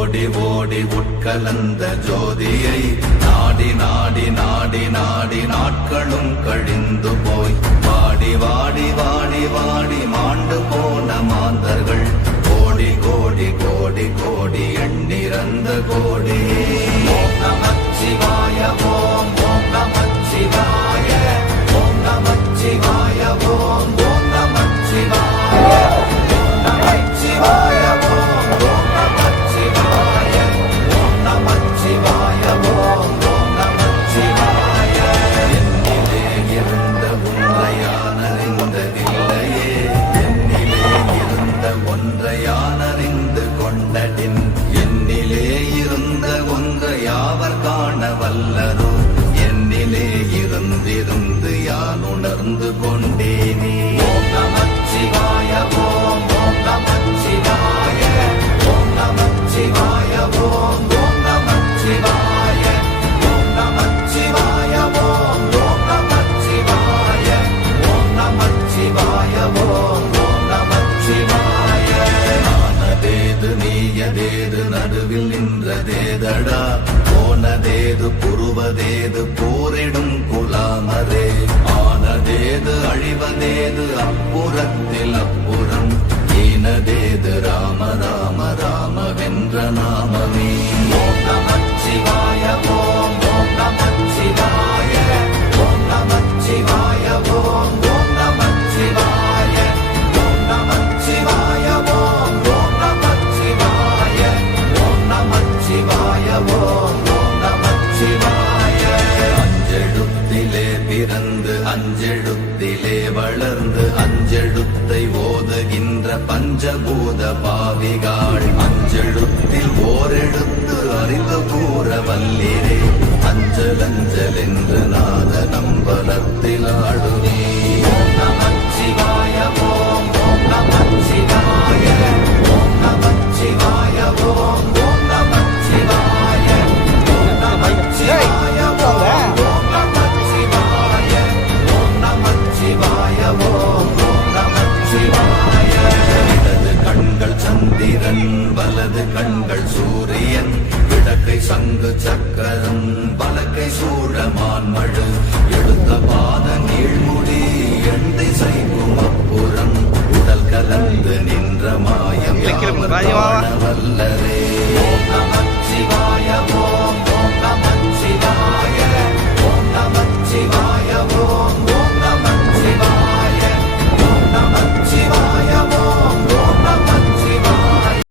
ஓடி ஓடி உட்கலந்த ஜோதியை நாடி நாடி நாடி நாடி நாட்களும் கழிந்து போய் வாடி வாடி வாடி வாடி மாண்டு போன மாந்தர்கள் கோடி கோடி கோடி கோடி எண்ணிறந்த கோடி. ஓம் நமச்சிவாய ஓம் ஓம் நமச்சிவாய ஓம் நமச்சிவாய ஓம் ஓம் நமச்சிவாய ஓம் நமச்சிவாய ஓம் ஓம் நமச்சிவாய ஓம் நமச்சிவாய ஓம் ஓம் நமச்சிவாய. என்னிலே இருந்த ஒன்றை யான் அறிந்ததில்லையே, என்னிலே இருந்த ஒன்றை யான் அறிந்து கொண்டடின், என்னிலே இருந்த ஒன்றை யாவர் காண வல்லரோ, என்னிலே இருந்திருந்து யான் உணர்ந்து கொண்டேனே. ஓம் நமச்சிவாய ஓம் ஓம் நமச்சிவாய ஓம் நமச்சிவாய ஓம் ஓம் நமச்சிவாய ஓம் நமச்சிவாய ஓம் ஓம் நமச்சிவாய ஓம் நமச்சிவாய ஓம் ஓம் நமச்சிவாய. ஆனதேது நீயதேது நடுவில் நின்றதேதடா, போனதேது புருவதேது போரிடும் குலாமரே, ஆனதேது அழிவதேது அப்புறத்தில் அப்புறம், ஈனதேது ராம ராம ராம வென்ற நாமமே. ஓம் நமச்சிவாய ஓம் ஓம் நமச்சிவாய ஓம் நமச்சிவாய ஓம் ஓம் நமச்சிவாய ஓம் நமச்சிவாய ஓம் ஓம் நமச்சிவாய ஓம் நமச்சிவாய ஓம் ஓம் நமச்சிவாய. அஞ்செழுத்திலே பிறந்து அஞ்செழுத்திலே வளர்ந்து அஞ்செழுத்தை ஓதுகின்ற பஞ்சபூத பாவிகாள், அஞ்செழுத்தில் ஓரெழுத்து அறிவு கூற வல்லிரே, அஞ்சல் அஞ்சல் என்று நாத நம்பலத்தில் ஆடுவே. ஓம் நமச்சிவாய ஓம் ஓம் நமச்சிவாய ஓம் நமச்சிவாய ஓம் ஓம் நமச்சிவாய ஓம் நமச்சிவாய ஓம் ஓம் நமச்சிவாய ஓம் நமச்சிவாய ஓம் ஓம் நமச்சிவாய. இடது கண்கள் சந்திரன் வலது கண்கள் சூரியன், இடக்கை சங்கு சக்கரம் வலக்கை சூழமான் மழு, எடுத்த பாத நீழ்முடி எண் திசைக்கும் அப்புறம், உடல் கலந்து நின்ற மாயம் வல்லரே. ஓம் நமச்சிவாய